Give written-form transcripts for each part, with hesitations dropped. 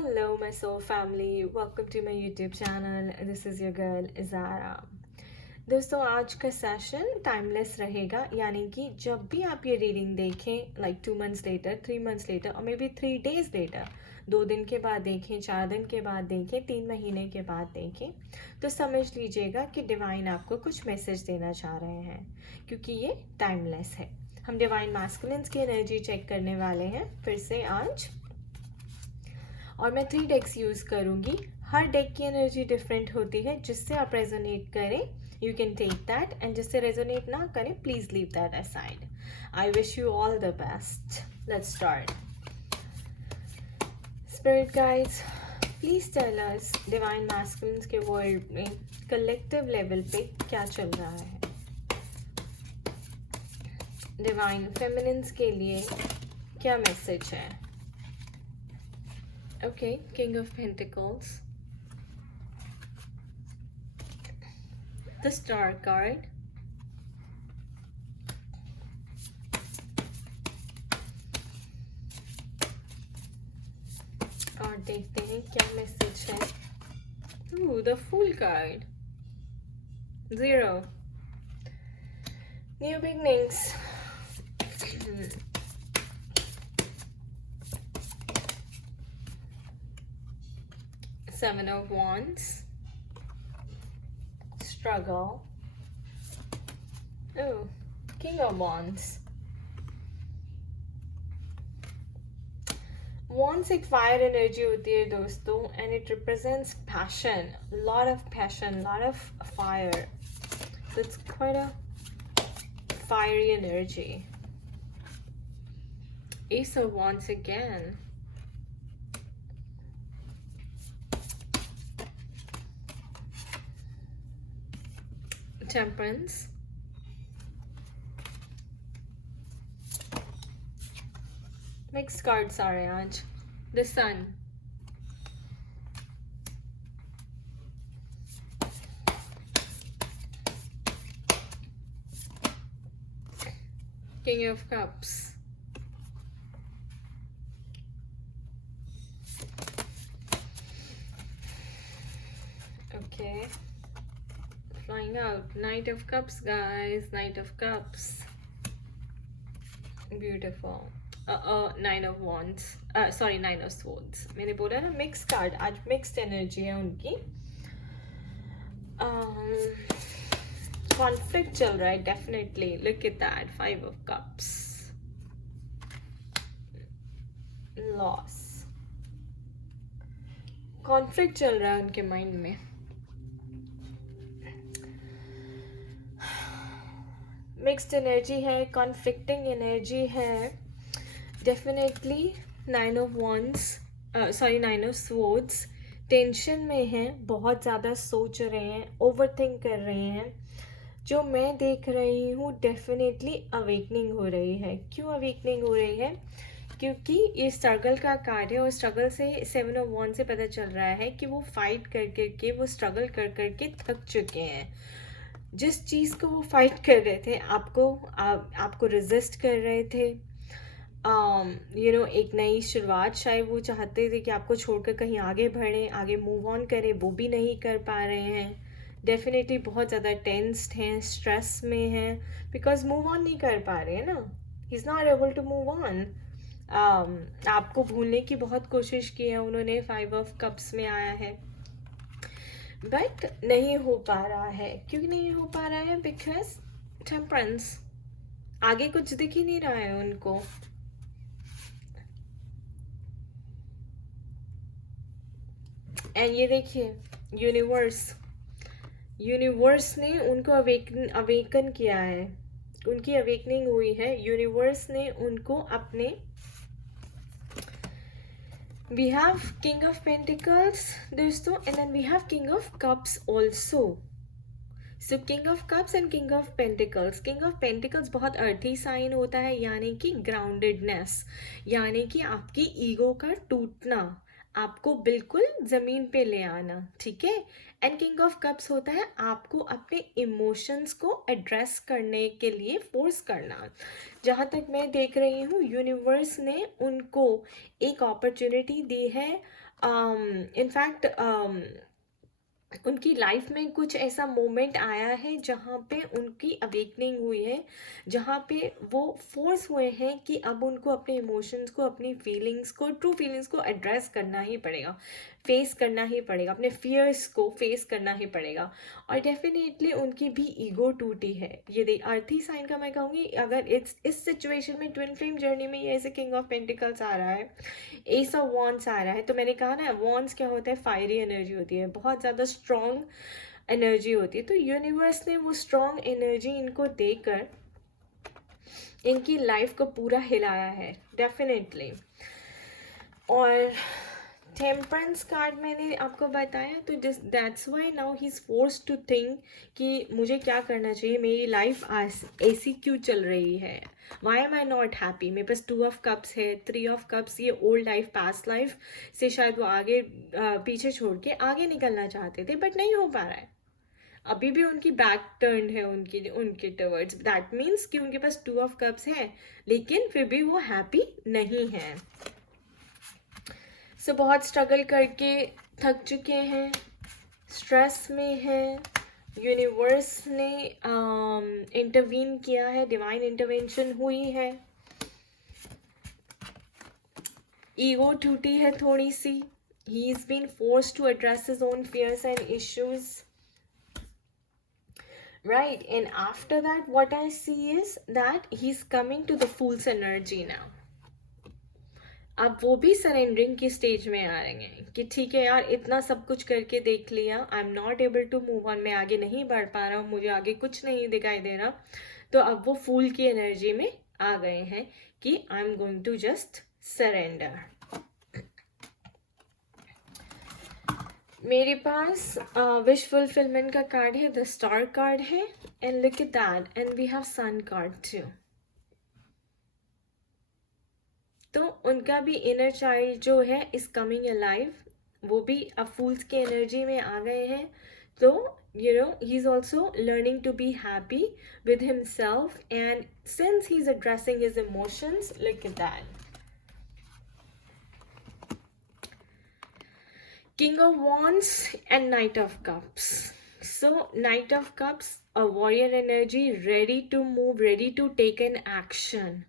Hello, my soul family. Welcome to my YouTube channel. This is your girl Izara. दोस्तों आज का session timeless रहेगा, यानी कि जब भी आप ये रीडिंग देखें, like 2 months later, 3 months later और मे बी 3 days लेटर, 2 दिन के बाद देखें, 4 दिन के बाद देखें, 3 महीने के बाद देखें, तो समझ लीजिएगा कि डिवाइन आपको कुछ मैसेज देना चाह रहे हैं, क्योंकि ये टाइमलेस है। हम डिवाइन मैस्कुलिन्स की एनर्जी चेक करने वाले हैं फिर से आज, और मैं 3 डेक्स यूज़ करूँगी। हर डेक की एनर्जी डिफरेंट होती है, जिससे आप रेजोनेट करें you can take that, and जिससे रेजोनेट ना करें please leave that aside. I wish you all the best. Let's start. Spirit guides, please tell us divine masculines के वर्ल्ड में कलेक्टिव लेवल पे क्या चल रहा है। डिवाइन फेमिनिन्स के लिए क्या मैसेज है। Okay, King of Pentacles, the Star card, और देखते हैं क्या मैसेज है। Ooh, the Fool card, 0, new beginnings. 7 of Wands, struggle. Oh, King of Wands. Wands एक फायर एनर्जी होती है दोस्तों, and it represents passion, lot of passion, lot of fire. So it's quite a fiery energy. Ace of Wands again. Temperance, mixed cards are आज. The Sun, King of Cups, okay. Flying out, Knight of Cups guys, Knight of Cups, beautiful. 9 of Wands, sorry 9 of Swords. मैंने बोला ना mix card, आज mixed energy है उनकी। Conflict चल रहा है definitely, look at that, 5 of Cups, loss, conflict चल रहा है उनके माइंड में। मिक्स्ड एनर्जी है, कॉन्फ्लिक्टिंग एनर्जी है definitely. 9 of Wands, sorry 9 of Swords, tension में हैं, बहुत ज़्यादा सोच रहे हैं, ओवरथिंक कर रहे हैं। जो मैं देख रही हूँ डेफिनेटली अवेकनिंग हो रही है। क्यों अवेकनिंग हो रही है? क्योंकि ये स्ट्रगल का कार्ड है, और स्ट्रगल से 7 of Wands से पता चल रहा है कि वो फाइट कर करके, वो स्ट्रगल कर करके थक चुके हैं। जिस चीज़ को वो फाइट कर रहे थे, आपको रेजिस्ट कर रहे थे, एक नई शुरुआत शायद वो चाहते थे कि आपको छोड़कर कहीं आगे बढ़ें, आगे मूव ऑन करें, वो भी नहीं कर पा रहे हैं। डेफिनेटली बहुत ज़्यादा टेंस्ड हैं, स्ट्रेस में हैं, बिकॉज मूव ऑन नहीं कर पा रहे हैं ना, he is not able to move on. आपको भूलने की बहुत कोशिश की है उन्होंने, 5 of Cups में आया है, बट नहीं हो पा रहा है। क्यों नहीं हो पा रहा है? बिकॉज टेम्परेंस, आगे कुछ दिख ही नहीं रहा है उनको। एंड ये देखिए, यूनिवर्स ने उनको अवेकन किया है, उनकी अवेकनिंग हुई है। यूनिवर्स ने उनको अपने, we have King of Pentacles दोस्तों, and then we have King of Cups also. So King of Cups and King of Pentacles. King of Pentacles बहुत अर्थी साइन होता है, यानी कि ग्राउंडेडनेस, यानी कि आपकी ईगो का टूटना, आपको बिल्कुल ज़मीन पे ले आना, ठीक है। एंड किंग ऑफ कप्स होता है आपको अपने इमोशंस को एड्रेस करने के लिए फोर्स करना। जहाँ तक मैं देख रही हूँ यूनिवर्स ने उनको एक अपॉर्चुनिटी दी है। इनफैक्ट उनकी लाइफ में कुछ ऐसा मोमेंट आया है जहाँ पे उनकी अवेकनिंग हुई है, जहाँ पे वो फोर्स हुए हैं कि अब उनको अपने इमोशंस को, अपनी फीलिंग्स को, ट्रू फीलिंग्स को एड्रेस करना ही पड़ेगा, फेस करना ही पड़ेगा, अपने फियर्स को फेस करना ही पड़ेगा। और डेफिनेटली उनकी भी ईगो टूटी है। ये देख अर्थी साइन का मैं कहूँगी, अगर इस सिचुएशन में ट्विन फ्लेम जर्नी में ये ऐसे किंग ऑफ पेंटिकल्स आ रहा है, एस ऑफ वॉन्ड्स आ रहा है, तो मैंने कहा ना वॉन्ड्स क्या होता है, फायरी एनर्जी होती है, बहुत ज़्यादा स्ट्रॉन्ग एनर्जी होती है। तो यूनिवर्स ने वो स्ट्रॉन्ग एनर्जी इनको देकर इनकी लाइफ को पूरा हिलाया है डेफिनेटली। और टेम्परेंस कार्ड मैंने आपको बताया, तो just that's why now he is forced to think कि मुझे क्या करना चाहिए, मेरी लाइफ ऐसी क्यों चल रही है, why am I not happy. मेरे पास 2 ऑफ कप्स है, 3 ऑफ कप्स, ये ओल्ड लाइफ पास्ट लाइफ से शायद वो आगे पीछे छोड़ के आगे निकलना चाहते थे, बट नहीं हो पा रहा है। अभी भी उनकी बैक टर्न है उनके टवर्ड्स, दैट मीन्स कि उनके पास 2 ऑफ कप्स है, लेकिन फिर भी वो हैप्पी नहीं है। सो बहुत स्ट्रगल करके थक चुके हैं, स्ट्रेस में हैं। यूनिवर्स ने इंटरवीन किया है, डिवाइन इंटरवेंशन हुई है, ईगो टूटी है थोड़ी सी। He is been forced to address his own fears and issues, right? And after that what I see is that he's coming to the fool's energy now. अब वो भी सरेंडरिंग की स्टेज में आ रहे हैं कि ठीक है यार, इतना सब कुछ करके देख लिया, I am not able to move on, मैं आगे नहीं बढ़ पा रहा हूँ, मुझे आगे कुछ नहीं दिखाई दे रहा। तो अब वो फूल की एनर्जी में आ गए हैं कि I am going to just surrender. मेरे पास विश फुलफिलमेंट का कार्ड है, द स्टार कार्ड है, and look at that, and we have sun card too. तो उनका भी इनर चाइल्ड जो है इज कमिंग अलाइव, वो भी अब फूल्स की एनर्जी में आ गए हैं। तो you know he's also learning to be happy with himself, and since he's addressing his emotions, look at that, King of Wands and Knight of Cups. So Knight of Cups, a warrior energy, ready to move, ready to take an action.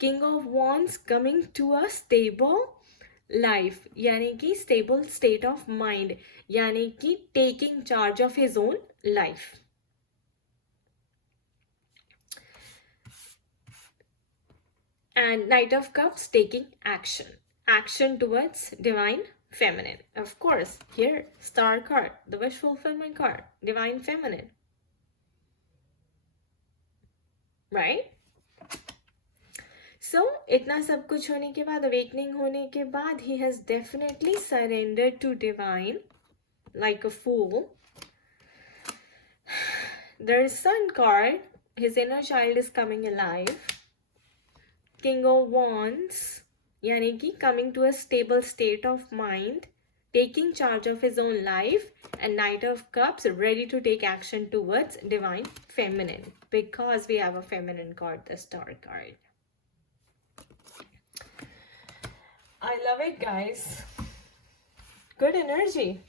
King of Wands coming to a stable life, यानी कि stable state of mind, यानी कि taking charge of his own life. And Knight of Cups taking action towards divine feminine. Of course, here star card, the wish fulfillment card, divine feminine, right? So इतना सब कुछ होने के बाद, awakening होने के बाद, he has definitely surrendered to divine like a fool. The Sun card, his inner child is coming alive. King of Wands, यानी कि coming to a stable state of mind, taking charge of his own life, and Knight of Cups, ready to take action towards divine feminine, because we have a feminine card, the star card. I love it, guys. Good energy,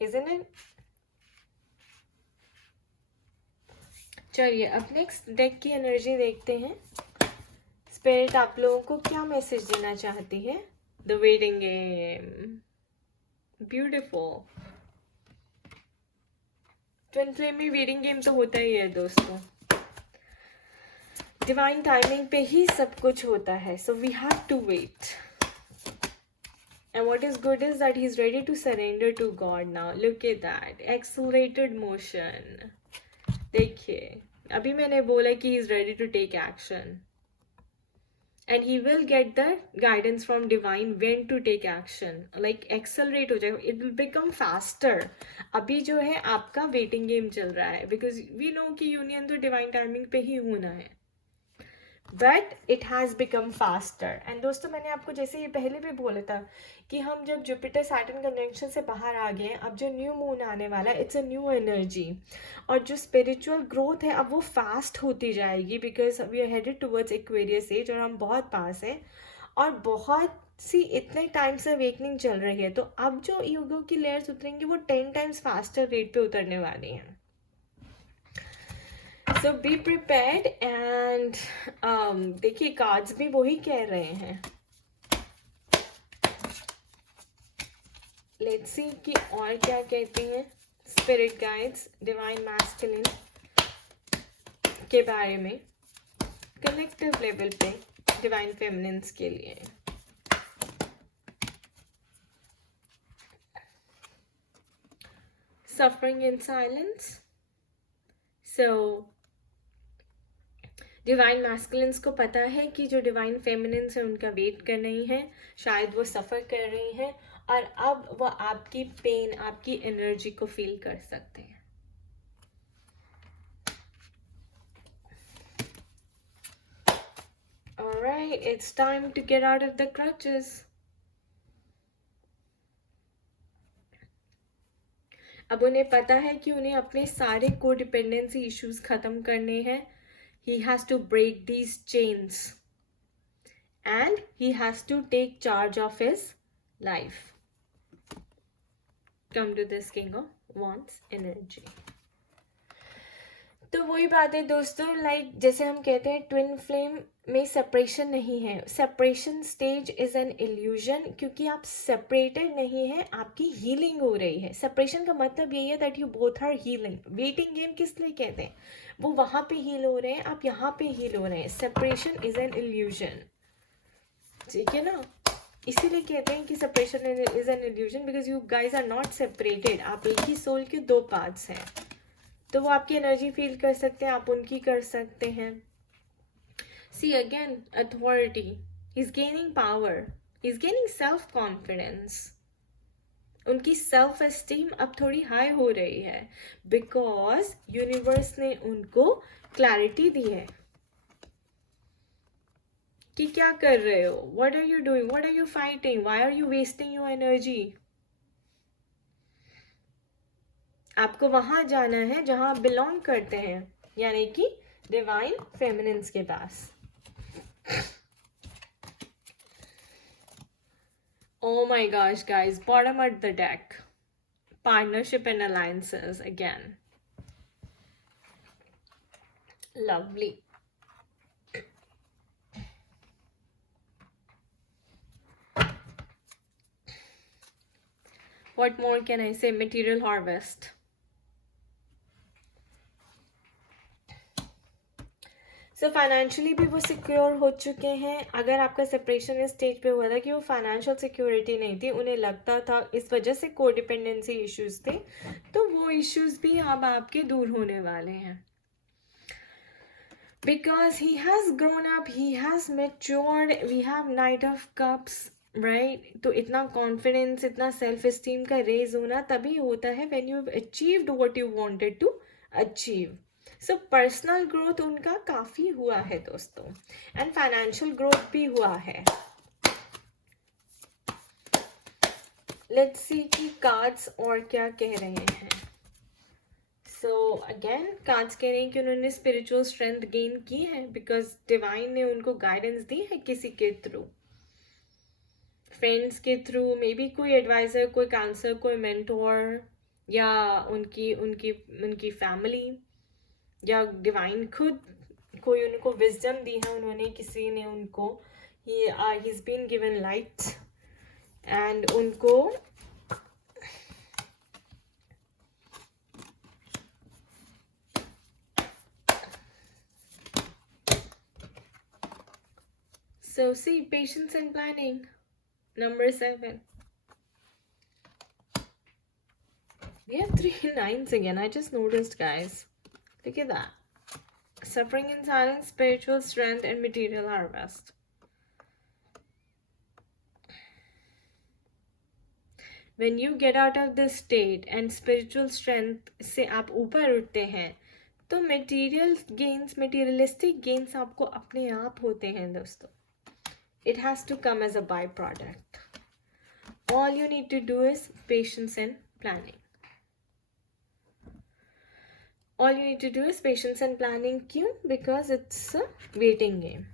isn't it? चलिए अब next deck की energy देखते हैं। Spirit आप लोगों को क्या message देना चाहती है? The waiting game, beautiful. Twin flame में वेटिंग गेम तो होता ही है दोस्तों, डिवाइन टाइमिंग पे ही सब कुछ होता है, so we have to wait. And what is good is that he's ready to surrender to God now. Look at that. Accelerated motion. देखिए, अभी मैंने बोला कि he's ready to take action. And he will get the guidance from divine when to take action. Like accelerate हो जाएगा. It will become faster. अभी जो है आपका waiting game चल रहा है. Because we know कि union तो divine timing पे ही होना है. But it has become faster. And दोस्तों मैंने आपको जैसे ये पहले भी बोला था कि हम जब जुपिटर सैटर्न कंजंक्शन से बाहर आ गए हैं, अब जो न्यू मून आने वाला है इट्स अ न्यू एनर्जी, और जो स्पिरिचुअल ग्रोथ है अब वो फास्ट होती जाएगी, because we are headed towards Aquarius age, और हम बहुत पास हैं, और बहुत सी इतने टाइम से अवेकनिंग चल रही है। तो अब जो ईगो की लेयर्स उतरेंगी वो 10 टाइम्स फास्टर रेट पे उतरने वाली हैं। सो बी प्रिपेयर्ड। एंड देखिए कार्ड्स भी वही कह रहे हैं। लेट्स सी कि और क्या कहते हैं स्पिरिट गाइड्स डिवाइन मैस्कुलिन के बारे में कलेक्टिव लेवल पे डिवाइन फेमिनिन्स के लिए। Suffering in silence. So divine masculines को पता है कि जो डिवाइन फेमिनिन्स है उनका वेट कर रही हैं, शायद वो सफ़र कर रही हैं, और अब वो आपकी पेन, आपकी एनर्जी को फील कर सकते हैं। Alright, it's time to get out of the crutches. अब उन्हें पता है कि उन्हें अपने सारे कोडिपेंडेंसी इश्यूज खत्म करने हैं। He has to break these chains and he has to take charge of his life. Come to this King of Wands energy. तो वही बात है दोस्तों, लाइक जैसे हम कहते हैं ट्विन फ्लेम में सेपरेशन नहीं है। Separation stage is an illusion, क्योंकि आप सेपरेटेड नहीं है, आपकी हीलिंग हो रही है। सेपरेशन का मतलब यही है that you both are healing. Waiting game किस लिए कहते हैं, वो वहाँ पे हील हो रहे हैं, आप यहाँ पे हील हो रहे हैं। सेपरेशन इज एन इल्यूजन, ठीक है ना। इसीलिए कहते हैं कि separation is an illusion because you guys are not separated. आप एक ही सोल के दो पार्ट्स हैं, तो वो आपकी एनर्जी फील कर सकते हैं, आप उनकी कर सकते हैं। See again authority, is gaining power, is gaining self confidence. उनकी सेल्फ एस्टीम अब थोड़ी हाई हो रही है बिकॉज यूनिवर्स ने उनको क्लैरिटी दी है कि क्या कर रहे हो, what are you doing, what are you fighting, why are you wasting your energy. आपको वहां जाना है जहां आप बिलोंग करते हैं, यानी कि डिवाइन फेमिनिन्स के पास। Oh my gosh, guys, bottom at the deck. Partnership and alliances again. Lovely. What more can I say? Material harvest. So financially भी वो सिक्योर हो चुके हैं। अगर आपका सेपरेशन इस स्टेज पे हुआ था कि वो फाइनेंशियल सिक्योरिटी नहीं थी, उन्हें लगता था इस वजह से कोडिपेंडेंसी इश्यूज थे, तो वो इश्यूज भी अब आपके दूर होने वाले हैं। Because he has grown up, he has matured, we have knight of cups, right. तो इतना कॉन्फिडेंस, इतना सेल्फ एस्टीम का रेज होना तभी होता है when you have achieved what you wanted to achieve. So personal growth उनका काफ़ी हुआ है दोस्तों, एंड फाइनेंशियल ग्रोथ भी हुआ है। लेट्स सी कि कार्ड्स और क्या कह रहे हैं। सो अगेन कार्ड्स कह रहे हैं कि उन्होंने स्पिरिचुअल स्ट्रेंथ गेन की है बिकॉज डिवाइन ने उनको गाइडेंस दी है किसी के थ्रू, फ्रेंड्स के थ्रू, मे बी कोई एडवाइज़र, कोई काउंसलर, कोई मेंटोर, या उनकी उनकी उनकी फैमिली, या डिवाइन खुद कोई उनको विजडम दी है, उन्होंने किसी ने उनको he is been given light and उनको so see patience and planning. Number 7, we have 3 9s again. I just noticed, guys, look at that. Suffering in silence, spiritual strength, and material harvest. When you get out of this state and spiritual strength से आप ऊपर उठते हैं, तो material gains, materialistic gains आपको अपने आप होते हैं दोस्तों. It has to come as a by product. All you need to do is patience and planning. All you need to do is patience and planning. क्यों? Because it's a waiting game.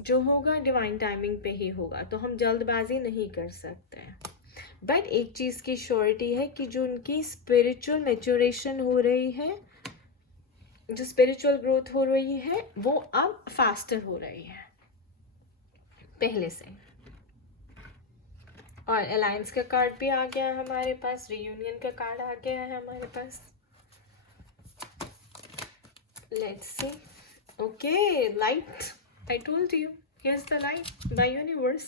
जो होगा divine timing पे ही होगा, तो हम जल्दबाजी नहीं कर सकते हैं. बट एक चीज़ की श्योरिटी है कि जो उनकी स्पिरिचुअल मैच्योरेशन हो रही है, जो स्पिरिचुअल ग्रोथ हो रही है, वो अब फास्टर हो रही है पहले से. और अलायंस का कार्ड भी आ गया है हमारे पास, रियूनियन का कार्ड आ गया है हमारे पास. Let's see. Okay, light. I told you, here's the light by universe.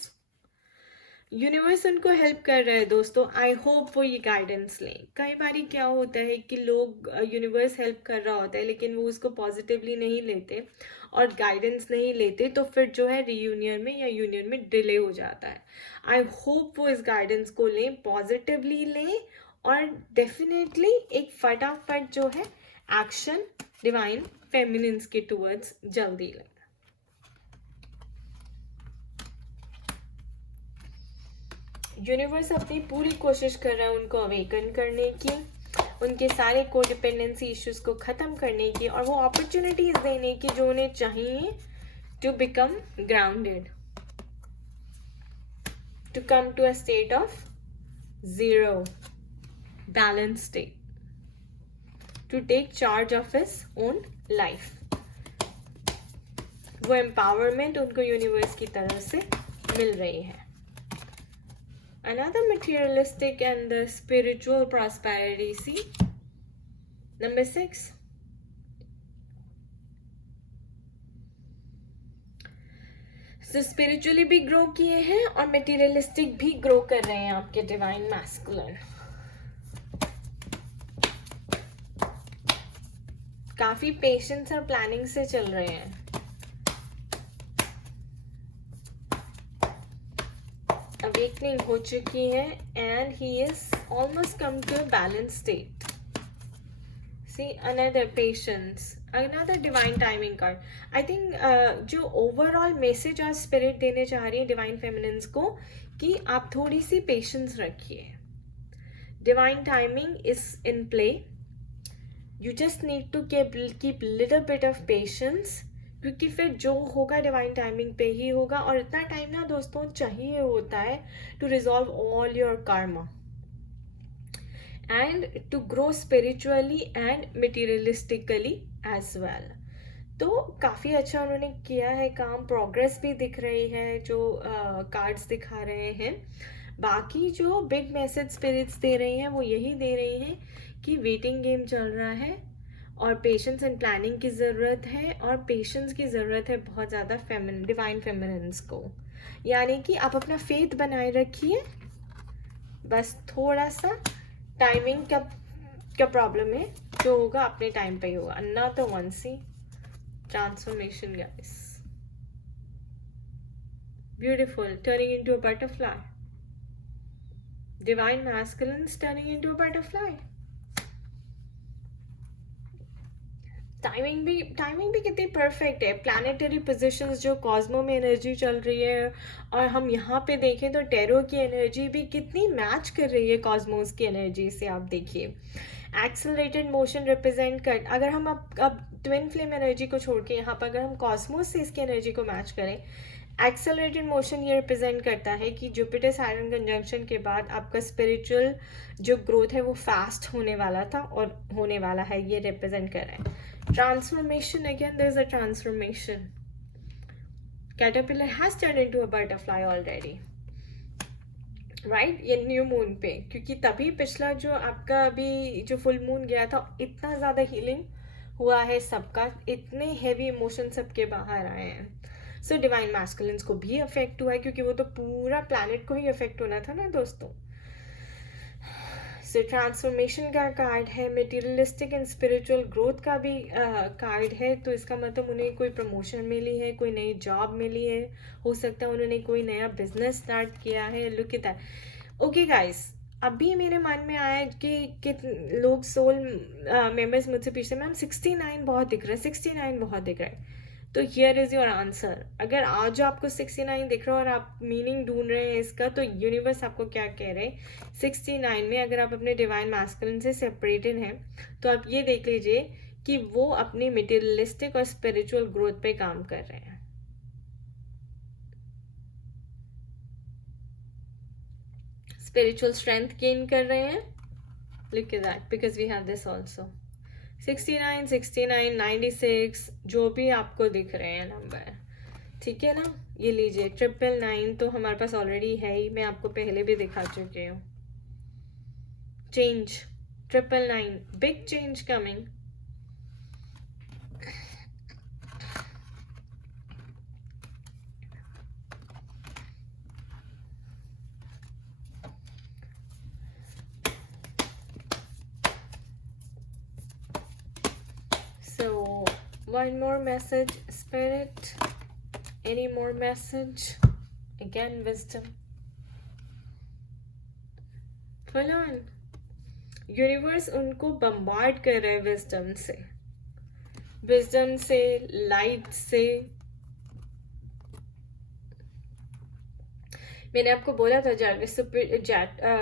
Universe उनको हेल्प कर रहा है दोस्तों. आई होप वो ये गाइडेंस लें. कई बार क्या होता है कि लोग यूनिवर्स हेल्प कर रहा होता है लेकिन वो उसको पॉजिटिवली नहीं लेते और गाइडेंस नहीं लेते, तो फिर जो है रीयूनियन में या यूनियन में डिले हो जाता है. आई होप वो इस गाइडेंस को लें, पॉजिटिवली लें और डेफिनेटली एक फटाफट जो है एक्शन डिवाइन फेमिनिन्स के टूवर्ड्स जल्दी लें. यूनिवर्स अपनी पूरी कोशिश कर रहा है उनको अवेकन करने की, उनके सारे कोडिपेंडेंसी इश्यूज को ख़त्म करने की और वो अपॉर्चुनिटीज़ देने की जो उन्हें चाहिए to become grounded, to come to a state of zero balance state, to take charge of his own life. वो एम्पावरमेंट उनको यूनिवर्स की तरफ से मिल रही है. Another materialistic and spiritual prosperity. See, number 6. So spiritually भी ग्रो किए हैं और materialistic भी ग्रो कर रहे हैं आपके डिवाइन मैस्कुलिन. काफी पेशेंस और प्लानिंग से चल रहे हैं. अवेकनिंग हो चुकी है and he is almost come to a balance state. See, another patience, another divine timing card. I think जो ओवरऑल मैसेज और स्पिरिट देने चाह रही है डिवाइन फेमिनिन्स को कि आप थोड़ी सी पेशेंस रखिए. Divine timing is in play. You just need to keep little bit of patience, क्योंकि फिर जो होगा डिवाइन टाइमिंग पे ही होगा. और इतना टाइम ना दोस्तों चाहिए होता है to resolve all your karma and to grow spiritually and materialistically as well. तो काफ़ी अच्छा उन्होंने किया है काम. प्रोग्रेस भी दिख रही है जो कार्ड्स दिखा रहे हैं. बाकी जो बिग मैसेज स्पिरिट्स दे रही हैं वो यही दे रही हैं कि वेटिंग गेम चल रहा है और पेशेंस एंड प्लानिंग की ज़रूरत है. और पेशेंस की ज़रूरत है बहुत ज़्यादा डिवाइन फेमिनिन्स को. यानी कि आप अपना फेथ बनाए रखिए, बस थोड़ा सा टाइमिंग का प्रॉब्लम है, जो होगा अपने टाइम पे ही होगा. Another one, see, transformation guys, beautiful, turning into a butterfly. Divine masculines turning into a butterfly. Timing भी कितनी परफेक्ट है. प्लानिटरी पोजीशंस जो कॉस्मो में एनर्जी चल रही है और हम यहाँ पे देखें तो टेरो की एनर्जी भी कितनी मैच कर रही है कॉस्मोस की एनर्जी से. आप देखिए एक्सेलरेटेड मोशन रिप्रेजेंट कर, अगर हम अब ट्विन फ्लेम एनर्जी को छोड़ के यहाँ पर अगर हम कॉस्मोस से इसकी एनर्जी को मैच करें, एक्सेलरेटेड मोशन ये रिप्रेजेंट करता है कि जुपिटर साइरन कंजंक्शन के बाद आपका स्पिरिचुअल जो ग्रोथ है वो फास्ट होने वाला था और होने वाला है, ये रिप्रेजेंट कर रहा है. Transformation, again there is a transformation. Caterpillar has turned into a butterfly already, right? ये न्यू मून पे, क्योंकि तभी पिछला जो आपका अभी जो फुल मून गया था इतना ज़्यादा हीलिंग हुआ है सबका, इतने हेवी इमोशन सबके बाहर आए हैं. सो डिवाइन मैस्कुलिन्स को भी अफेक्ट हुआ है क्योंकि वो तो पूरा प्लैनेट को ही अफेक्ट होना था ना दोस्तों. सो ट्रांसफॉर्मेशन का कार्ड है, मटेरियलिस्टिक एंड स्पिरिचुअल ग्रोथ का भी कार्ड है. तो इसका मतलब उन्हें कोई प्रमोशन मिली है, कोई नई जॉब मिली है, हो सकता है उन्होंने कोई नया बिजनेस स्टार्ट किया है. Look at that. Okay guys, अभी मेरे मन में आया कि लोग सोल मेंबर्स मुझसे पूछते हैं मैम 69 बहुत दिख रहा है, 69 बहुत दिख रहा है। तो हियर इज़ योर आंसर। अगर आज आपको 69 दिख रहा है और आप मीनिंग ढूंढ रहे हैं इसका, तो यूनिवर्स आपको क्या कह रहे हैं 69 में? अगर आप अपने डिवाइन मैस्कुलिन से सेपरेटेड हैं तो आप ये देख लीजिए कि वो अपनी मटेरियलिस्टिक और स्पिरिचुअल ग्रोथ पे काम कर रहे हैं। स्पिरिचुअल स्ट्रेंथ गेन कर रहे हैं। Look at that, because we have this also. 69, 69, 96, जो भी आपको दिख रहे हैं नंबर, ठीक है ना। ये लीजिए 999 तो हमारे पास ऑलरेडी है ही, मैं आपको पहले भी दिखा चुकी हूँ। Change 999, big change coming. So one more message, spirit. Any more message? Again, wisdom. Full on. Universe उनको बम्बार्ड कर रहा है विजडम से, विजडम से, लाइट से। मैंने आपको बोला था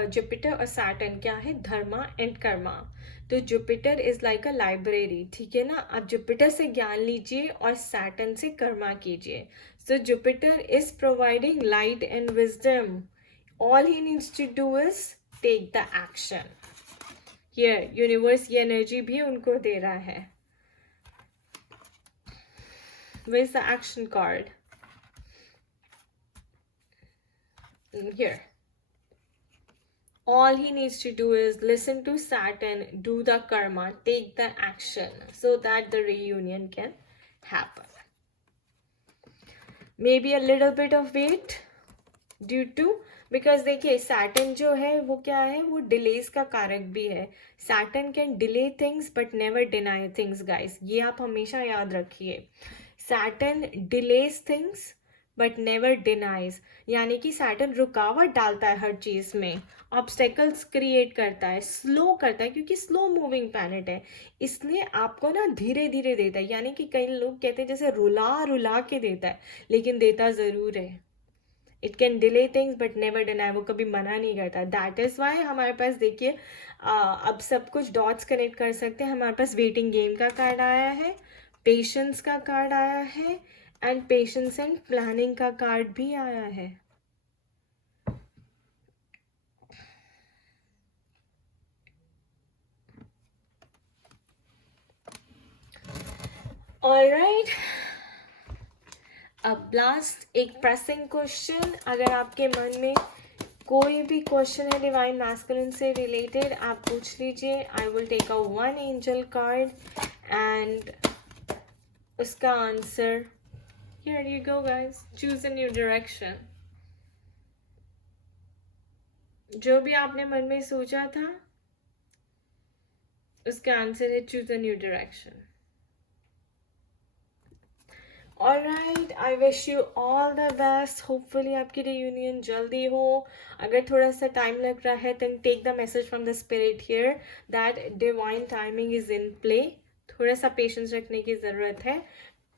जुपिटर और सैटर्न क्या है, धर्मा एंड कर्मा। तो Jupiter is like a library, ठीक है ना। आप जुपिटर से ज्ञान लीजिए और सैटर्न से कर्मा कीजिए। So Jupiter is providing light and wisdom, all he needs to do is take the action. ये यूनिवर्स ये एनर्जी भी उनको दे रहा है। Where's the action card? Here. All he needs to do is listen to Saturn, do the karma, take the action so that the reunion can happen. Maybe a little bit of wait due to, because देखिए Saturn जो है वो क्या है, वो delays का कारक भी है। Saturn can delay things but never deny things guys, ये आप हमेशा याद रखिए। Saturn delays things but never denies, यानी कि सैटर्न रुकावट डालता है हर चीज़ में, ऑब्स्टेकल्स क्रिएट करता है, स्लो करता है, क्योंकि स्लो मूविंग प्लैनेट है, इसलिए आपको ना धीरे धीरे देता है। यानी कि कई लोग कहते हैं जैसे रुला रुला के देता है, लेकिन देता ज़रूर है। It can delay things but never deny, वो कभी मना नहीं करता। दैट इज़ वाई हमारे पास देखिए अब सब कुछ डॉट्स कनेक्ट कर सकते हैं। हमारे पास वेटिंग गेम का कार्ड आया है, पेशेंस का कार्ड आया है, एंड पेशेंस एंड प्लानिंग का कार्ड भी आया है। ऑलराइट, अब लास्ट एक प्रेसिंग क्वेश्चन। अगर आपके मन में कोई भी क्वेश्चन है डिवाइन मैस्कुलिन से रिलेटेड, आप पूछ लीजिए। I will take a one angel card and उसका answer, here you go guys, choose a new direction. जो भी आपने मन में सोचा था उसका आंसर है choose a new direction. Alright, I wish you all the best. Hopefully आपकी रियूनियन जल्दी हो। अगर थोड़ा सा टाइम लग रहा है then take the message from the spirit here that divine timing is in play. थोड़ा सा पेशेंस रखने की ज़रूरत है,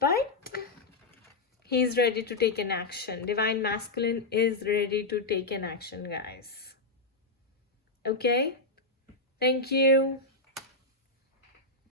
but he is ready to take an action. Divine masculine is ready to take an action, guys. Okay? Thank you.